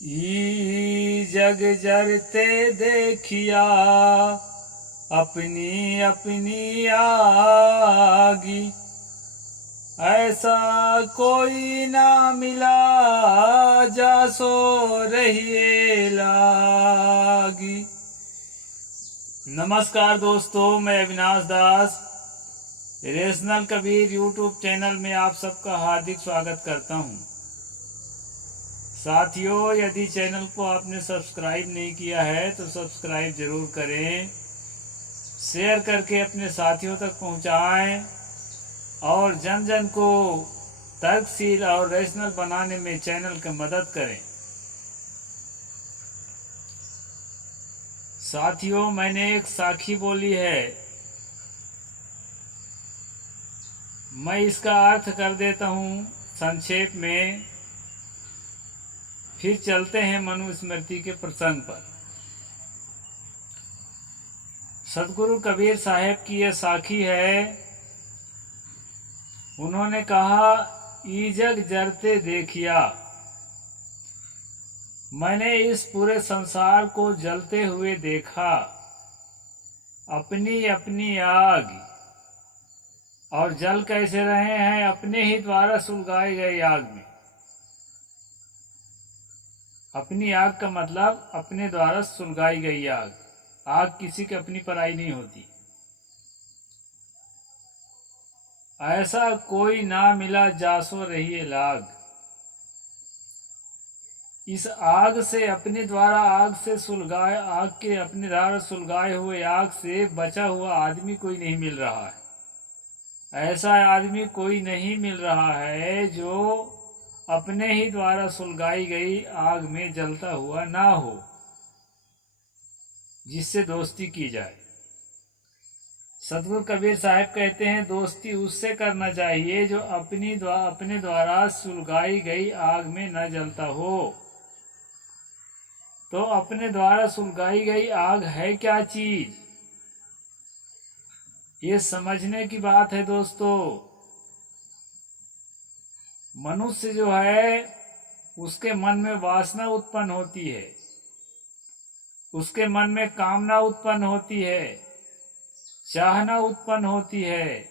ई जग जरते देखिया अपनी अपनी आगी, ऐसा कोई ना मिला जासो रहिए लागी। नमस्कार दोस्तों, मैं अविनाश दास रेशनल कबीर यूट्यूब चैनल में आप सबका हार्दिक स्वागत करता हूं। साथियों, यदि चैनल को आपने सब्सक्राइब नहीं किया है तो सब्सक्राइब जरूर करें, शेयर करके अपने साथियों तक पहुंचाएं और जन जन को तर्कशील और रैशनल बनाने में चैनल की मदद करें। साथियों, मैंने एक साखी बोली है, मैं इसका अर्थ कर देता हूँ संक्षेप में, फिर चलते हैं मनुस्मृति के प्रसंग पर। सतगुरु कबीर साहब की यह साखी है। उन्होंने कहा, ई जग जरते देखिया, मैंने इस पूरे संसार को जलते हुए देखा, अपनी अपनी आग। और जल कैसे रहे हैं? अपने ही द्वारा सुलगाई गई आग में। अपनी आग का मतलब अपने द्वारा सुलगाई गई आग। आग किसी की अपनी पराई नहीं होती। ऐसा कोई ना मिला जासो रहिए लाग। इस आग से, अपने द्वारा आग से सुलगाए, आग के अपने द्वारा सुलगाए हुए आग से बचा हुआ आदमी कोई नहीं मिल रहा है। ऐसा आदमी कोई नहीं मिल रहा है जो अपने ही द्वारा सुलगाई गई आग में जलता हुआ ना हो, जिससे दोस्ती की जाए। सतगुरु कबीर साहब कहते हैं, दोस्ती उससे करना चाहिए जो अपने द्वारा सुलगाई गई आग में न जलता हो। तो अपने द्वारा सुलगाई गई आग है क्या चीज, ये समझने की बात है दोस्तों। मनुष्य जो है, उसके मन में वासना उत्पन्न होती है, उसके मन में कामना उत्पन्न होती है, चाहना उत्पन्न होती है,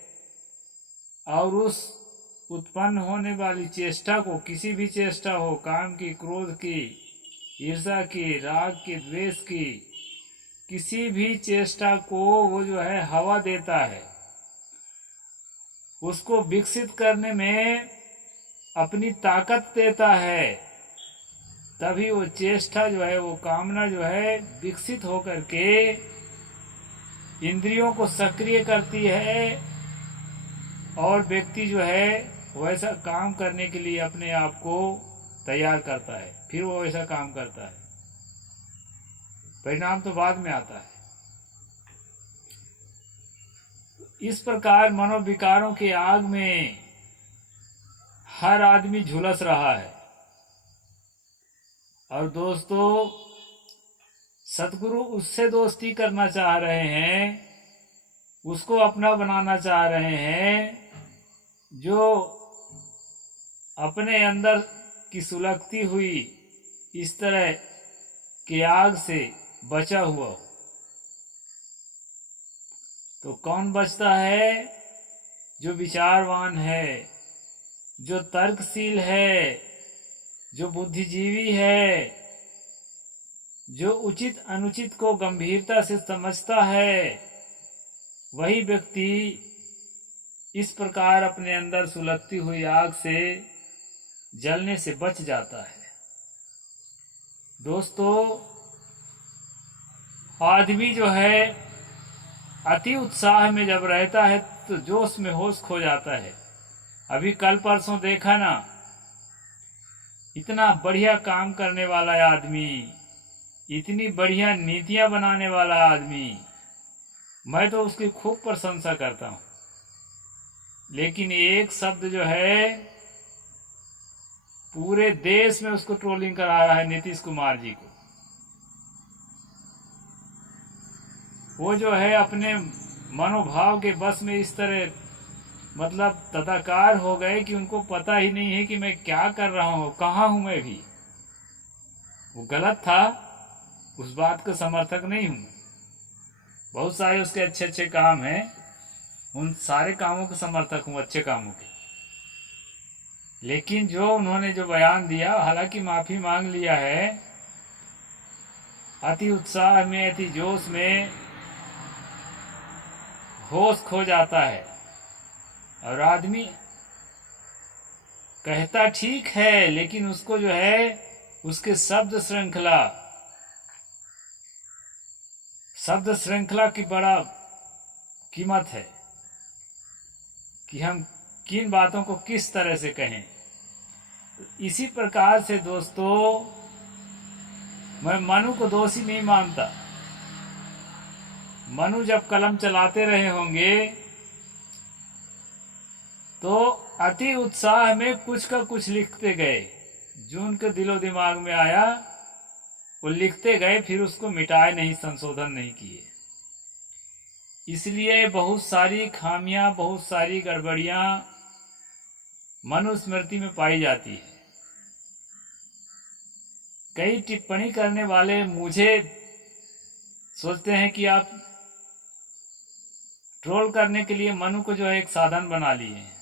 और उस उत्पन्न होने वाली चेष्टा को, किसी भी चेष्टा हो, काम की, क्रोध की, ईर्ष्या की, राग की, द्वेष की, किसी भी चेष्टा को वो जो है हवा देता है। उसको विकसित करने में अपनी ताकत देता है, तभी वो चेष्टा जो है, वो कामना जो है विकसित होकर के इंद्रियों को सक्रिय करती है, और व्यक्ति जो है वैसा काम करने के लिए अपने आप को तैयार करता है, फिर वो वैसा काम करता है। परिणाम तो बाद में आता है। इस प्रकार मनोविकारों की आग में हर आदमी झुलस रहा है। और दोस्तों, सतगुरु उससे दोस्ती करना चाह रहे हैं, उसको अपना बनाना चाह रहे हैं, जो अपने अंदर की सुलगती हुई इस तरह की आग से बचा हुआ हो। तो कौन बचता है? जो विचारवान है, जो तर्कशील है, जो बुद्धिजीवी है, जो उचित अनुचित को गंभीरता से समझता है, वही व्यक्ति इस प्रकार अपने अंदर सुलगती हुई आग से जलने से बच जाता है। दोस्तों, आदमी जो है अति उत्साह में जब रहता है तो जोश में होश खो जाता है। अभी कल परसों देखा ना, इतना बढ़िया काम करने वाला आदमी, इतनी बढ़िया नीतियां बनाने वाला आदमी, मैं तो उसकी खूब प्रशंसा करता हूं। लेकिन एक शब्द जो है पूरे देश में उसको ट्रोलिंग करा रहा है, नीतीश कुमार जी को। वो जो है अपने मनोभाव के बस में इस तरह मतलब तदाकार हो गए कि उनको पता ही नहीं है कि मैं क्या कर रहा हूँ, कहाँ हूँ मैं भी। वो गलत था, उस बात का समर्थक नहीं हूं। बहुत सारे उसके अच्छे अच्छे काम हैं, उन सारे कामों के समर्थक हूं, अच्छे कामों के। लेकिन जो उन्होंने जो बयान दिया, हालांकि माफी मांग लिया है, अति उत्साह में, अति जोश में होश खो जाता है। और आदमी कहता ठीक है, लेकिन उसको जो है उसके शब्द श्रृंखला की बड़ा कीमत है कि हम किन बातों को किस तरह से कहें। इसी प्रकार से दोस्तों, मैं मनु को दोषी नहीं मानता। मनु जब कलम चलाते रहे होंगे तो अति उत्साह में कुछ का कुछ लिखते गए, जो उनके दिलो दिमाग में आया वो लिखते गए, फिर उसको मिटाए नहीं, संशोधन नहीं किए। इसलिए बहुत सारी खामियां, बहुत सारी गड़बड़ियां मनुस्मृति में पाई जाती है। कई टिप्पणी करने वाले मुझे सोचते हैं कि आप ट्रोल करने के लिए मनु को जो है एक साधन बना लिए हैं।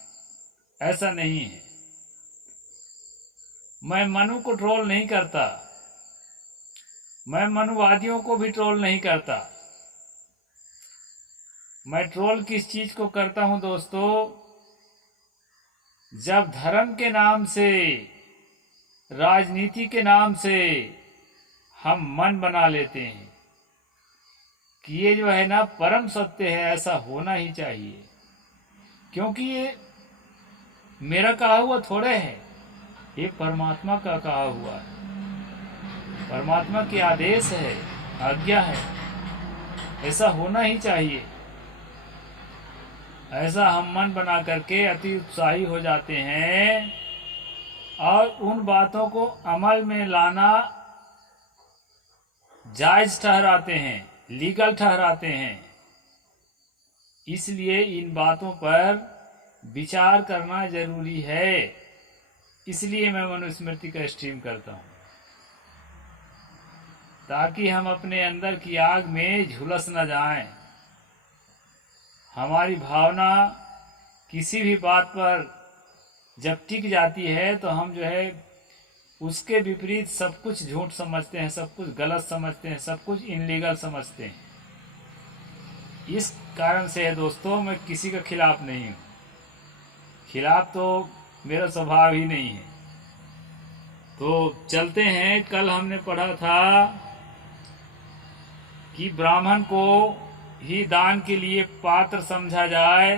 ऐसा नहीं है। मैं मनु को ट्रोल नहीं करता, मैं मनुवादियों को भी ट्रोल नहीं करता। मैं ट्रोल किस चीज को करता हूं दोस्तों? जब धर्म के नाम से, राजनीति के नाम से हम मन बना लेते हैं कि ये जो है ना परम सत्य है, ऐसा होना ही चाहिए, क्योंकि ये मेरा कहा हुआ थोड़े है, ये परमात्मा का कहा हुआ है, परमात्मा के आदेश है, आज्ञा है, ऐसा होना ही चाहिए। ऐसा हम मन बना करके अति उत्साही हो जाते हैं और उन बातों को अमल में लाना जायज ठहराते हैं, लीगल ठहराते हैं। इसलिए इन बातों पर विचार करना जरूरी है। इसलिए मैं मनुस्मृति का स्ट्रीम करता हूं, ताकि हम अपने अंदर की आग में झुलस न जाएं। हमारी भावना किसी भी बात पर जब टिक जाती है तो हम जो है उसके विपरीत सब कुछ झूठ समझते हैं, सब कुछ गलत समझते हैं, सब कुछ इनलीगल समझते हैं। इस कारण से है दोस्तों, मैं किसी के खिलाफ नहीं हूं। खिलाफ तो मेरा स्वभाव ही नहीं है। तो चलते हैं। कल हमने पढ़ा था कि ब्राह्मण को ही दान के लिए पात्र समझा जाए,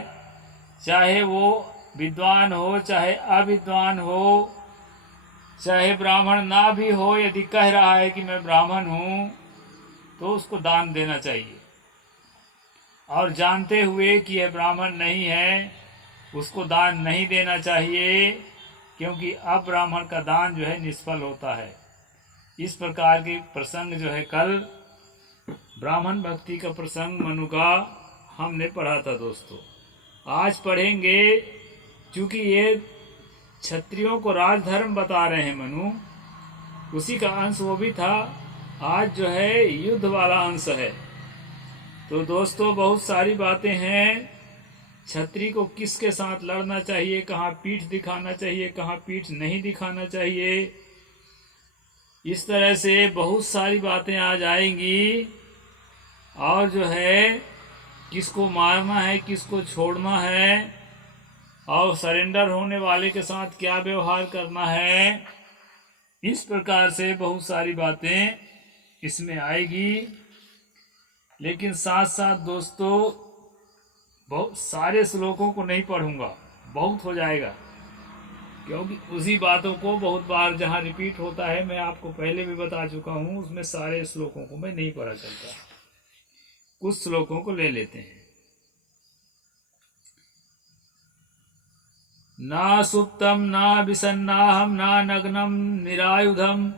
चाहे वो विद्वान हो चाहे अविद्वान हो, चाहे ब्राह्मण ना भी हो, यदि कह रहा है कि मैं ब्राह्मण हूं तो उसको दान देना चाहिए। और जानते हुए कि यह ब्राह्मण नहीं है उसको दान नहीं देना चाहिए, क्योंकि अब्राह्मण का दान जो है निष्फल होता है। इस प्रकार के प्रसंग जो है कल ब्राह्मण भक्ति का प्रसंग मनु का हमने पढ़ा था दोस्तों। आज पढ़ेंगे, चूंकि ये क्षत्रियों को राजधर्म बता रहे हैं मनु, उसी का अंश वो भी था। आज जो है युद्ध वाला अंश है। तो दोस्तों बहुत सारी बातें हैं। क्षत्रिय को किसके साथ लड़ना चाहिए, कहाँ पीठ दिखाना चाहिए, कहाँ पीठ नहीं दिखाना चाहिए, इस तरह से बहुत सारी बातें आज आएंगी। और जो है किसको मारना है, किसको छोड़ना है, और सरेंडर होने वाले के साथ क्या व्यवहार करना है, इस प्रकार से बहुत सारी बातें इसमें आएगी। लेकिन साथ साथ दोस्तों बहुत सारे श्लोकों को नहीं पढ़ूंगा, बहुत हो जाएगा, क्योंकि उसी बातों को बहुत बार जहाँ रिपीट होता है, मैं आपको पहले भी बता चुका हूँ, उसमें सारे श्लोकों को मैं नहीं पढ़ा चलता। कुछ श्लोकों को ले लेते हैं। ना सुप्तम ना विसन्नाहम ना नग्नम निरायुधम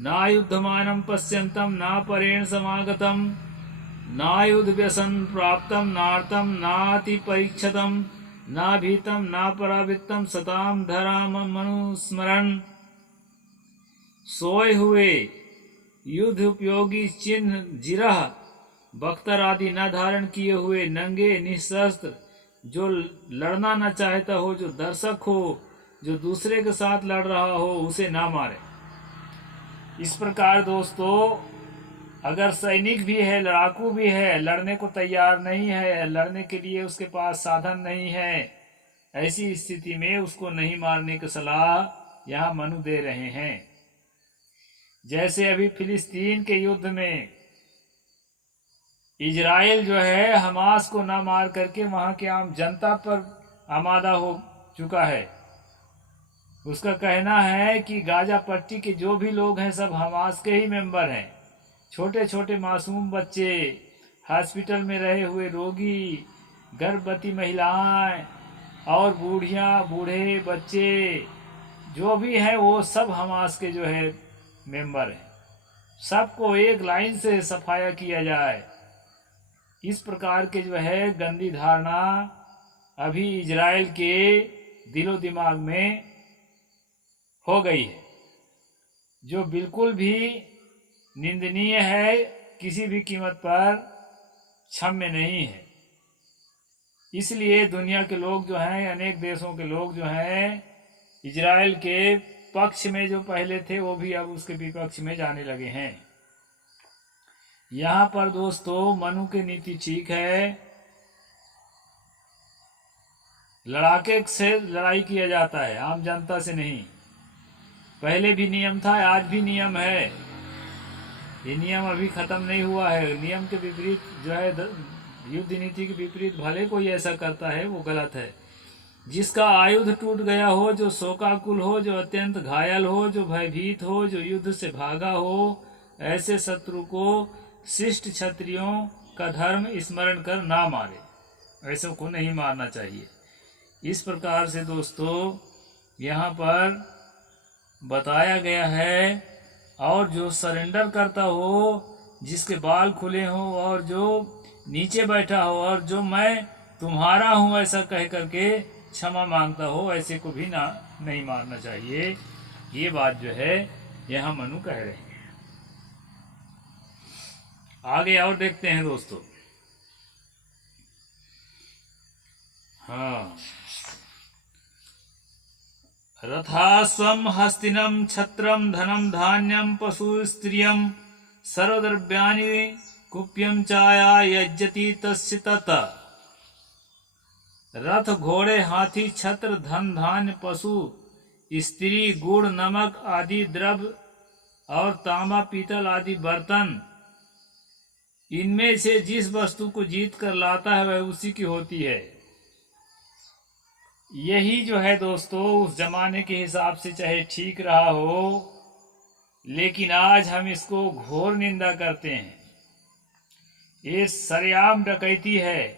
ना युद्धमानं पश्यन्तम ना परेण समागतम ना युद्ध व्यसन प्राप्तम नार्तम नाति परीक्षतम ना भीतम ना परावित्तम सताम धराम मनुस्मरण। सोए हुए युद्ध उपयोगी चिन्ह, जिरह, बख्तर आदि न धारण किए हुए, नंगे निशस्त्र, जो लड़ना न चाहता हो, जो दर्शक हो, जो दूसरे के साथ लड़ रहा हो, उसे ना मारे। इस प्रकार दोस्तों, अगर सैनिक भी है, लड़ाकू भी है, लड़ने को तैयार नहीं है, लड़ने के लिए उसके पास साधन नहीं है, ऐसी स्थिति में उसको नहीं मारने की सलाह यहाँ मनु दे रहे हैं। जैसे अभी फिलिस्तीन के युद्ध में इजराइल जो है हमास को न मार करके वहां की आम जनता पर आमादा हो चुका है। उसका कहना है कि गाजा पट्टी के जो भी लोग हैं सब हमास के ही मेंबर हैं। छोटे छोटे मासूम बच्चे, हॉस्पिटल में रहे हुए रोगी, गर्भवती महिलाएं और बूढ़ियां, बूढ़े, बच्चे जो भी हैं वो सब हमास के जो है मेंबर हैं। सबको एक लाइन से सफाया किया जाए, इस प्रकार के जो है गंदी धारणा अभी इजराइल के दिलो दिमाग में हो गई है, जो बिल्कुल भी निंदनीय है, किसी भी कीमत पर क्षम्य नहीं है। इसलिए दुनिया के लोग जो हैं, अनेक देशों के लोग जो हैं, इजराइल के पक्ष में जो पहले थे वो भी अब उसके विपक्ष में जाने लगे हैं। यहाँ पर दोस्तों मनु की नीति ठीक है, लड़ाके से लड़ाई किया जाता है, आम जनता से नहीं। पहले भी नियम था, आज भी नियम है, ये नियम अभी खत्म नहीं हुआ है। नियम के विपरीत जो है, युद्ध नीति के विपरीत भले कोई ऐसा करता है वो गलत है। जिसका आयुध टूट गया हो, जो शोकाकुल हो, जो अत्यंत घायल हो, जो भयभीत हो, जो युद्ध से भागा हो, ऐसे शत्रु को शिष्ट क्षत्रियों का धर्म स्मरण कर ना मारे, ऐसे को नहीं मारना चाहिए। इस प्रकार से दोस्तों यहाँ पर बताया गया है। और जो सरेंडर करता हो, जिसके बाल खुले हो और जो नीचे बैठा हो और जो मैं तुम्हारा हूँ ऐसा कह करके क्षमा मांगता हो, ऐसे को भी नहीं मारना चाहिए। ये बात जो है यहाँ मनु कह रहे हैं। आगे और देखते हैं दोस्तों। हाँ, रथास्वम हस्तिनम छत्रम धनम धान्यम पशु स्त्रियम सर्वद्रव्यानि कुप्यम चाया यज्जति तस्य तत। रथ, घोड़े, हाथी, छत्र, धन, धान्य, पशु, स्त्री, गुड़, नमक आदि द्रव्य और तांबा, पीतल आदि बर्तन, इनमें से जिस वस्तु को जीत कर लाता है वह उसी की होती है। यही जो है दोस्तों उस जमाने के हिसाब से चाहे ठीक रहा हो, लेकिन आज हम इसको घोर निंदा करते हैं। ये सरेआम डकैती है।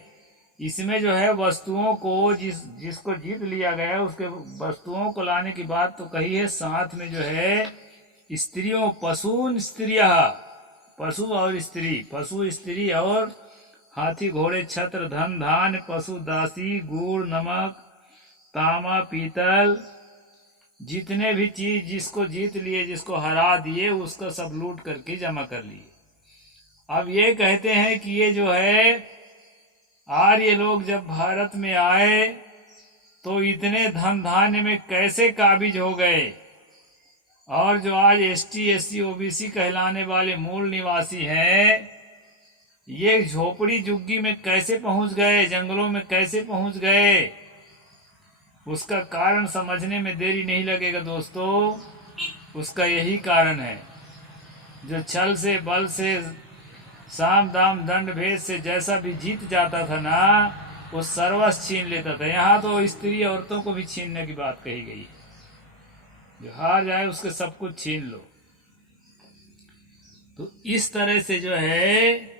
इसमें जो है वस्तुओं को जिसको जीत लिया गया उसके वस्तुओं को लाने की बात तो कही है, साथ में जो है स्त्रियों, पशु और स्त्री, पशु स्त्री और हाथी घोड़े छत्र धन धान्य पशु दासी गुड़ नमक तांबा पीतल जितने भी चीज जिसको जीत लिए जिसको हरा दिए उसका सब लूट करके जमा कर लिए। अब ये कहते हैं कि ये जो है आर्य लोग जब भारत में आए तो इतने धन धान्य में कैसे काबिज हो गए, और जो आज एसटी एससी ओबीसी कहलाने वाले मूल निवासी हैं ये झोपड़ी झुग्गी में कैसे पहुंच गए, जंगलों में कैसे पहुंच गए, उसका कारण समझने में देरी नहीं लगेगा दोस्तों। उसका यही कारण है, जो छल से बल से साम दाम दंड भेद से जैसा भी जीत जाता था ना वो सर्वस्व छीन लेता था। यहाँ तो स्त्री औरतों को भी छीनने की बात कही गई है, जो हार जाए उसके सब कुछ छीन लो। तो इस तरह से जो है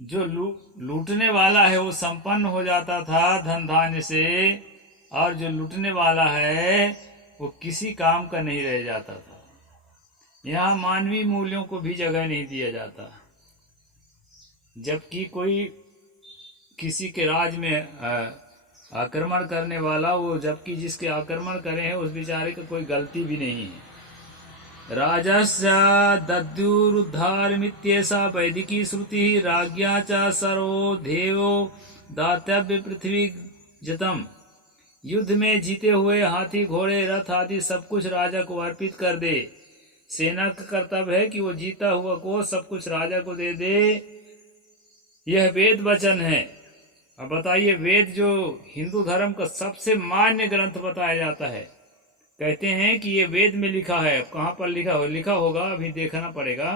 जो लूटने वाला है वो संपन्न हो जाता था धन धान्य से, और जो लूटने वाला है वो किसी काम का नहीं रह जाता था। यहाँ मानवीय मूल्यों को भी जगह नहीं दिया जाता। जबकि कोई किसी के राज में आक्रमण करने वाला वो, जबकि जिसके आक्रमण करे हैं उस बेचारे का कोई गलती भी नहीं है, राजस्य दद्युरुद्धारमित्येषा वैदिकी श्रुतिः राज्ञा च सर्वो देवो दातव्य पृथ्वी जतम। युद्ध में जीते हुए हाथी घोड़े रथ आदि सब कुछ राजा को अर्पित कर दे। सेना का कर्तव्य है कि वो जीता हुआ को सब कुछ राजा को दे दे। यह वेद वचन है। अब बताइए, वेद जो हिंदू धर्म का सबसे मान्य ग्रंथ बताया जाता है, कहते हैं कि ये वेद में लिखा है। अब कहाँ पर लिखा होगा अभी देखना पड़ेगा,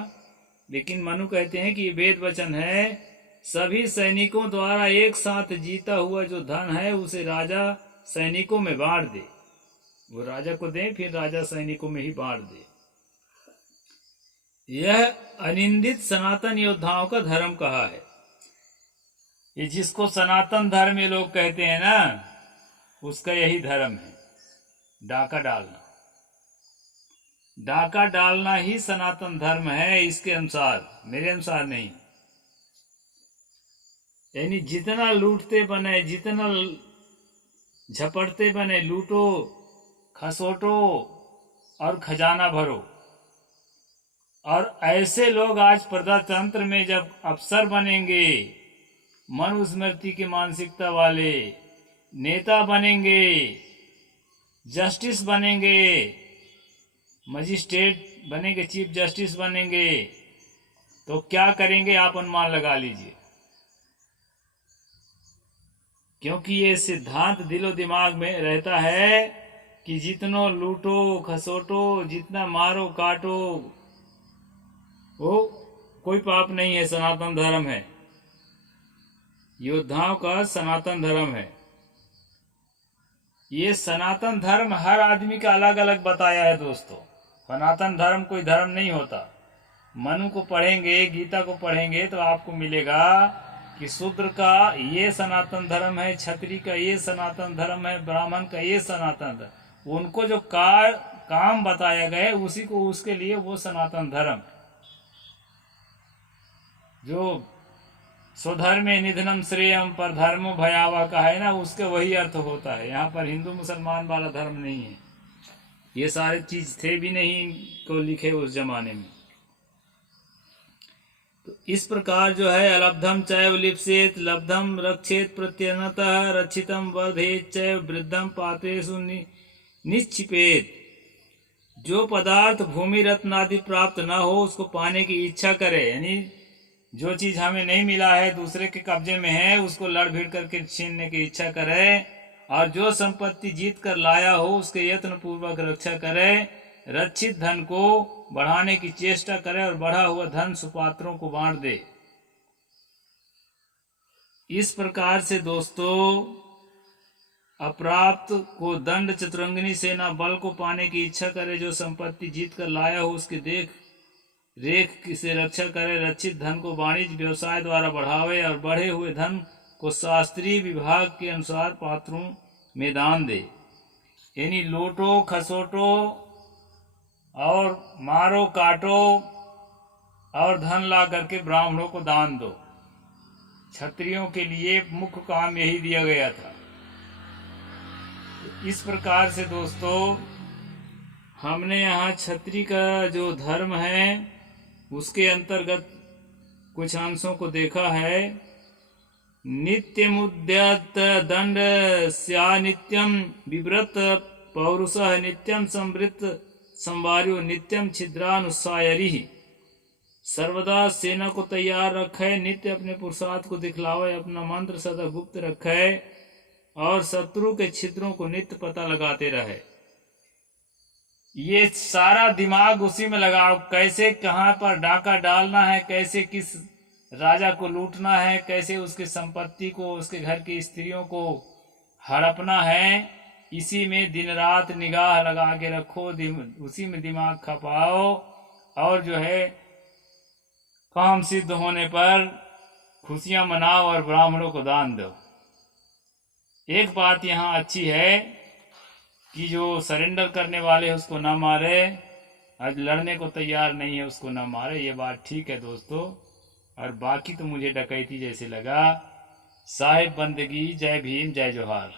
लेकिन मनु कहते हैं कि ये वेद वचन है। सभी सैनिकों द्वारा एक साथ जीता हुआ जो धन है उसे राजा सैनिकों में बांट दे। वो राजा को दे, फिर राजा सैनिकों में ही बांट दे। यह अनिंदित सनातन योद्धाओं का धर्म कहा है। ये जिसको सनातन धर्म ये लोग कहते हैं ना, उसका यही धर्म है, डाका डालना। डाका डालना ही सनातन धर्म है इसके अनुसार, मेरे अनुसार नहीं। यानी जितना लूटते बने, जितना झपटते बने, लूटो, खसोटो और खजाना भरो। और ऐसे लोग आज प्रजातंत्र में जब अफसर बनेंगे, मनुस्मृति की मानसिकता वाले नेता बनेंगे, जस्टिस बनेंगे, मजिस्ट्रेट बनेंगे, चीफ जस्टिस बनेंगे, तो क्या करेंगे आप अनुमान लगा लीजिए। क्योंकि ये सिद्धांत दिलो दिमाग में रहता है कि जितनो लूटो खसोटो, जितना मारो काटो, वो कोई पाप नहीं है, सनातन धर्म है। योद्धाओं का सनातन धर्म है। ये सनातन धर्म हर आदमी का अलग अलग बताया है दोस्तों। सनातन धर्म कोई धर्म नहीं होता। मनु को पढ़ेंगे, गीता को पढ़ेंगे तो आपको मिलेगा कि शूद्र का ये सनातन धर्म है, क्षत्रिय का ये सनातन धर्म है, ब्राह्मण का ये सनातन धर्म। उनको जो काम बताया गया उसी को, उसके लिए वो सनातन धर्म। जो स्वधर्मे निधनम श्रेयम पर धर्मो भयावा का है ना, उसके वही अर्थ होता है। यहाँ पर हिंदू मुसलमान वाला धर्म नहीं है। ये सारे चीज थे भी नहीं को लिखे उस जमाने में। तो इस प्रकार जो है, अलब्धम चैव लिप्सेत लब्धम रक्षेत प्रत्यनतः रक्षितम वर्धेत चैव वृद्धम पात्रेषु निक्षिपेत। जो पदार्थ भूमि रत्न आदि प्राप्त न हो उसको पाने की इच्छा करे। यानी जो चीज हमें नहीं मिला है, दूसरे के कब्जे में है, उसको लड़ भिड़ करके छीनने की इच्छा करे। और जो संपत्ति जीत कर लाया हो उसके यत्न पूर्वक रक्षा करे। रक्षित धन को बढ़ाने की चेष्टा करे और बढ़ा हुआ धन सुपात्रों को बांट दे। इस प्रकार से दोस्तों, अप्राप्त को दंड चतुरंगिनी सेना बल को पाने की इच्छा करे। जो संपत्ति जीत कर लाया हो उसकी देख रेख से रक्षा करे। रक्षित धन को वाणिज्य व्यवसाय द्वारा बढ़ावे और बढ़े हुए धन को शास्त्रीय विभाग के अनुसार पात्रों में दान दे। यानी लूटो खसोटो और मारो काटो और धन ला करके ब्राह्मणों को दान दो। क्षत्रियों के लिए मुख्य काम यही दिया गया था। इस प्रकार से दोस्तों, हमने यहाँ क्षत्रिय का जो धर्म है उसके अंतर्गत कुछ अंशों को देखा है। नित्यमुद्यत दंड स्या नित्यम विव्रत पौरुषः नित्यम संवृत संवार्यो नित्यम छिद्रानुसायरी। सर्वदा सेना को तैयार रखे, नित्य अपने पुरुषार्थ को दिखलावे, अपना मंत्र सदा गुप्त रखे और शत्रु के छिद्रों को नित्य पता लगाते रहे। ये सारा दिमाग उसी में लगाओ, कैसे कहाँ पर डाका डालना है, कैसे किस राजा को लूटना है, कैसे उसकी संपत्ति को, उसके घर की स्त्रियों को हड़पना है। इसी में दिन रात निगाह लगा के रखो, उसी में दिमाग खपाओ और जो है काम सिद्ध होने पर खुशियां मनाओ और ब्राह्मणों को दान दो। एक बात यहाँ अच्छी है कि जो सरेंडर करने वाले हैं उसको ना मारे, आज लड़ने को तैयार नहीं है उसको ना मारे। ये बात ठीक है दोस्तों। और बाकी तो मुझे डकैती जैसे लगा। साहिब बंदगी। जय भीम, जय जोहार।